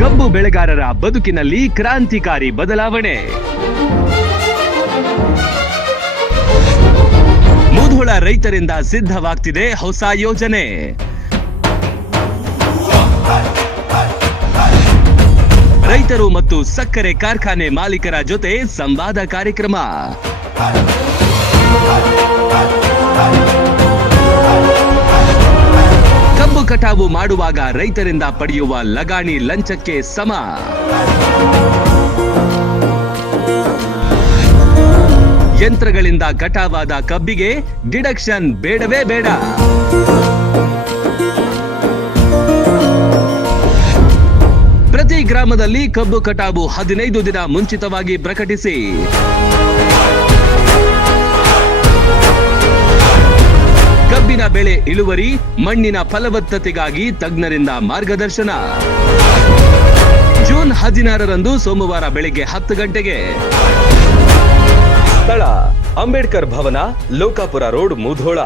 ಕಬ್ಬು ಬೆಳೆಗಾರರ ಬದುಕಿನಲ್ಲಿ ಕ್ರಾಂತಿಕಾರಿ ಬದಲಾವಣೆ. ಮುಧೋಳ ರೈತರಿಂದ ಸಿದ್ಧವಾಗ್ತಿದೆ ಹೊಸ ಯೋಜನೆ. ರೈತರು ಮತ್ತು ಸಕ್ಕರೆ ಕಾರ್ಖಾನೆ ಮಾಲೀಕರ ಜೊತೆ ಸಂವಾದ ಕಾರ್ಯಕ್ರಮ. ಕಬ್ಬು ಕಟಾವು ಮಾಡುವಾಗ ರೈತರಿಂದ ಪಡೆಯುವ ಲಗಾಣಿ ಲಂಚಕ್ಕೆ ಸಮ. ಯಂತ್ರಗಳಿಂದ ಕಟಾವಾದ ಕಬ್ಬಿಗೆ ಡಿಡಕ್ಷನ್ ಬೇಡವೇ ಬೇಡ. ಪ್ರತಿ ಗ್ರಾಮದಲ್ಲಿ ಕಬ್ಬು ಕಟಾವು 15 ದಿನ ಮುಂಚಿತವಾಗಿ ಪ್ರಕಟಿಸಿ. ಕಬ್ಬಿನ ಬೆಳೆ ಇಳುವರಿ, ಮಣ್ಣಿನ ಫಲವತ್ತತೆಗಾಗಿ ತಜ್ಞರಿಂದ ಮಾರ್ಗದರ್ಶನ. ಜೂನ್ 16ರಂದು ಸೋಮವಾರ ಬೆಳಿಗ್ಗೆ 10 ಗಂಟೆಗೆ. ಸ್ಥಳ ಅಂಬೇಡ್ಕರ್ ಭವನ, ಲೋಕಾಪುರ ರೋಡ್, ಮುಧೋಳ.